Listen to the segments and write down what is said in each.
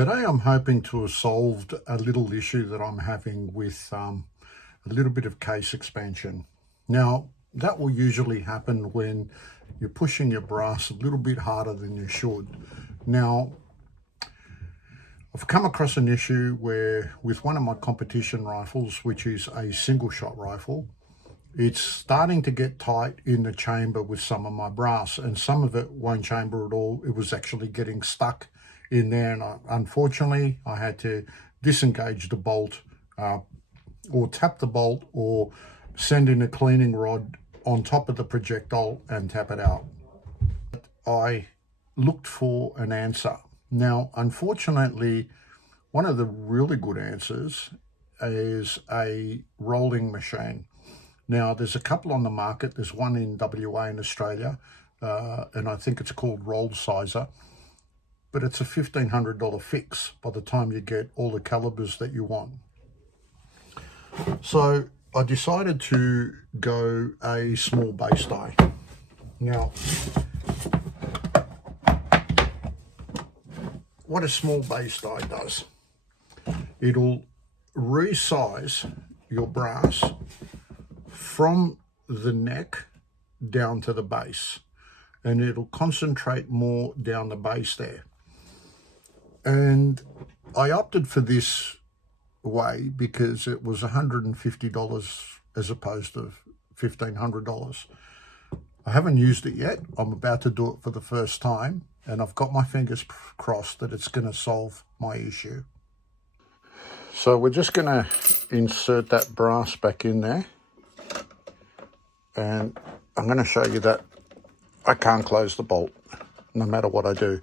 Today I'm hoping to have solved a little issue that I'm having with a little bit of case expansion. Now, that will usually happen when you're pushing your brass a little bit harder than you should. Now, I've come across an issue where with one of my competition rifles, which is a single shot rifle, it's starting to get tight in the chamber with some of my brass, and some of it won't chamber at all. It was actually getting stuck in there, and unfortunately I had to disengage the bolt or tap the bolt or send in a cleaning rod on top of the projectile and tap it out. I looked for an answer. Now, unfortunately, one of the really good answers is a rolling machine. Now, there's a couple on the market. There's one in WA in Australia, and I think it's called Resizing, but it's a $1,500 fix by the time you get all the calibers that you want. So I decided to go a small base die. Now, what a small base die does, it'll resize your brass from the neck down to the base, and it'll concentrate more down the base there. And I opted for this way because it was $150 as opposed to $1,500. I haven't used it yet. I'm about to do it for the first time, and I've got my fingers crossed that it's going to solve my issue. So we're just going to insert that brass back in there, and I'm going to show you that I can't close the bolt no matter what I do.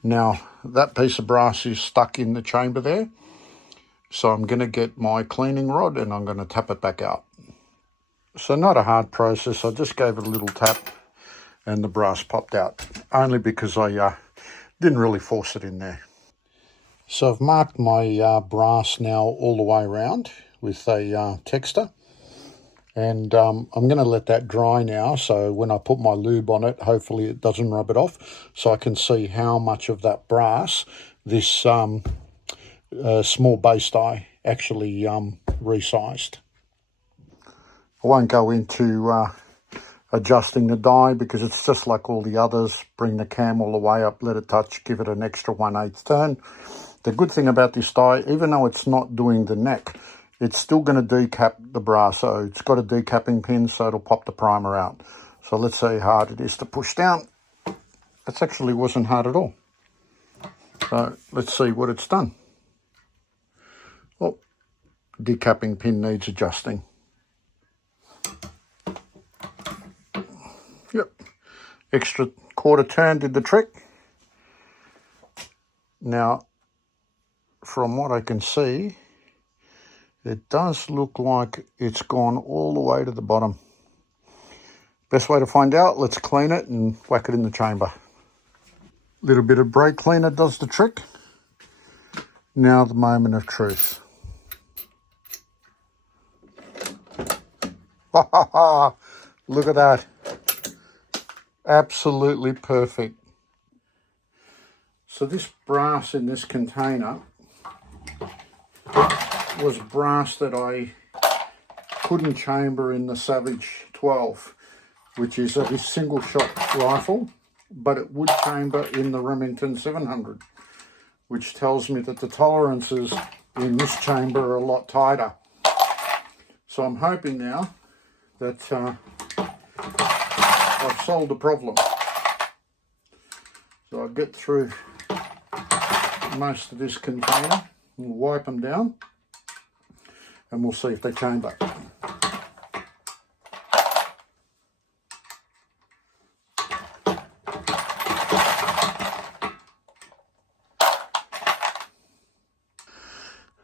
Now, that piece of brass is stuck in the chamber there, so I'm going to get my cleaning rod and I'm going to tap it back out. So not a hard process. I just gave it a little tap and the brass popped out, only because I didn't really force it in there. So I've marked my brass now all the way around with a texter, and I'm going to let that dry now, so when I put my lube on it, hopefully it doesn't rub it off, so I can see how much of that brass this small base die actually resized. I won't go into adjusting the die because it's just like all the others. Bring the cam all the way up, let it touch, give it an extra 1/8 turn. The good thing about this die, even though it's not doing the neck, it's still going to decap the brass. So it's got a decapping pin, so it'll pop the primer out. So let's see how hard it is to push down. It actually wasn't hard at all. So let's see what it's done. Oh, decapping pin needs adjusting. Yep, extra quarter turn did the trick. Now, from what I can see, it does look like it's gone all the way to the bottom. Best way to find out, let's clean it and whack it in the chamber. A little bit of brake cleaner does the trick. Now the moment of truth. Ha ha ha! Look at that. Absolutely perfect. So this brass in this container was brass that I couldn't chamber in the Savage 12, which is a single shot rifle, but it would chamber in the Remington 700, which tells me that the tolerances in this chamber are a lot tighter. So I'm hoping now that I've solved the problem. So I'll get through most of this container and wipe them down, and we'll see if they chamber.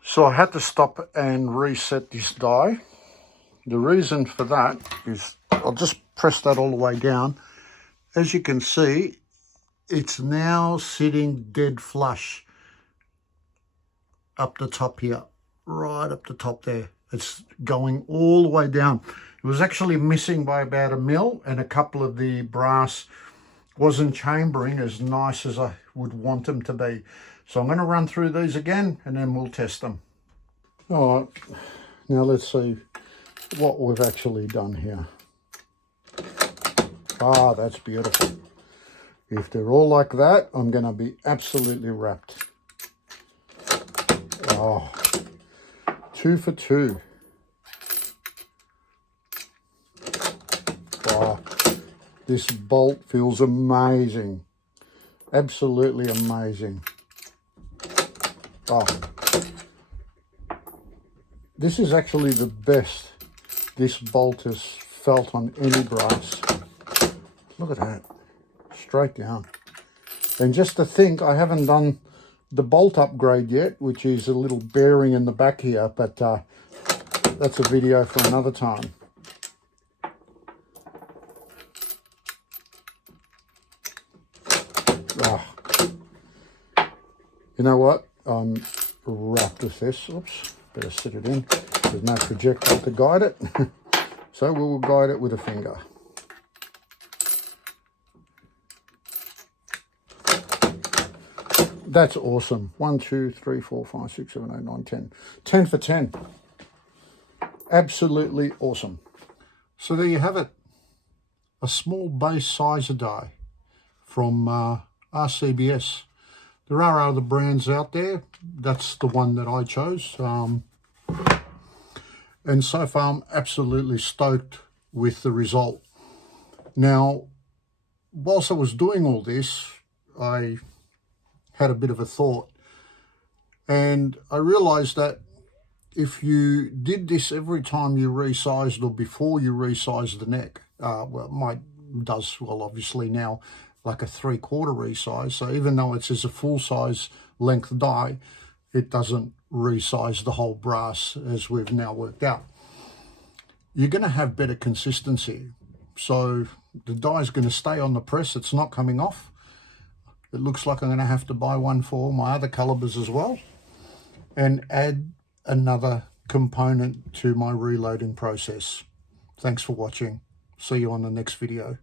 So I had to stop and reset this die. The reason for that is I'll just press that all the way down. As you can see, it's now sitting dead flush up the top here, right up the top there. It's going all the way down. It was actually missing by about 1 mil, and a couple of the brass wasn't chambering as nice as I would want them to be. So I'm going to run through these again and then we'll test them. All right, now let's see what we've actually done here. Ah, that's beautiful. If they're all like that, I'm going to be absolutely wrapped. Oh, 2 for 2. Wow, this bolt feels amazing. Absolutely amazing. Oh, this is actually the best this bolt has felt on any brass. Look at that, straight down. And just to think, I haven't done the bolt upgrade yet, which is a little bearing in the back here, but that's a video for another time. Oh. You know what? I'm wrapped with this. Oops, better sit it in. There's no projectile to guide it. So we will guide it with a finger. That's awesome. 1, 2, 3, 4, 5, 6, 7, 8, 9, 10. 10 for 10. Absolutely awesome. So there you have it. A small base sizer die from RCBS. There are other brands out there. That's the one that I chose. And so far I'm absolutely stoked with the result. Now, whilst I was doing all this, I had a bit of a thought. And I realized that if you did this every time you resized or before you resized the neck, well, mine does, well, obviously now, like a 3/4 resize. So even though it says a full size length die, it doesn't resize the whole brass as we've now worked out. You're going to have better consistency. So the die is going to stay on the press. It's not coming off. It looks like I'm going to have to buy one for my other calibers as well and add another component to my reloading process. Thanks for watching. See you on the next video.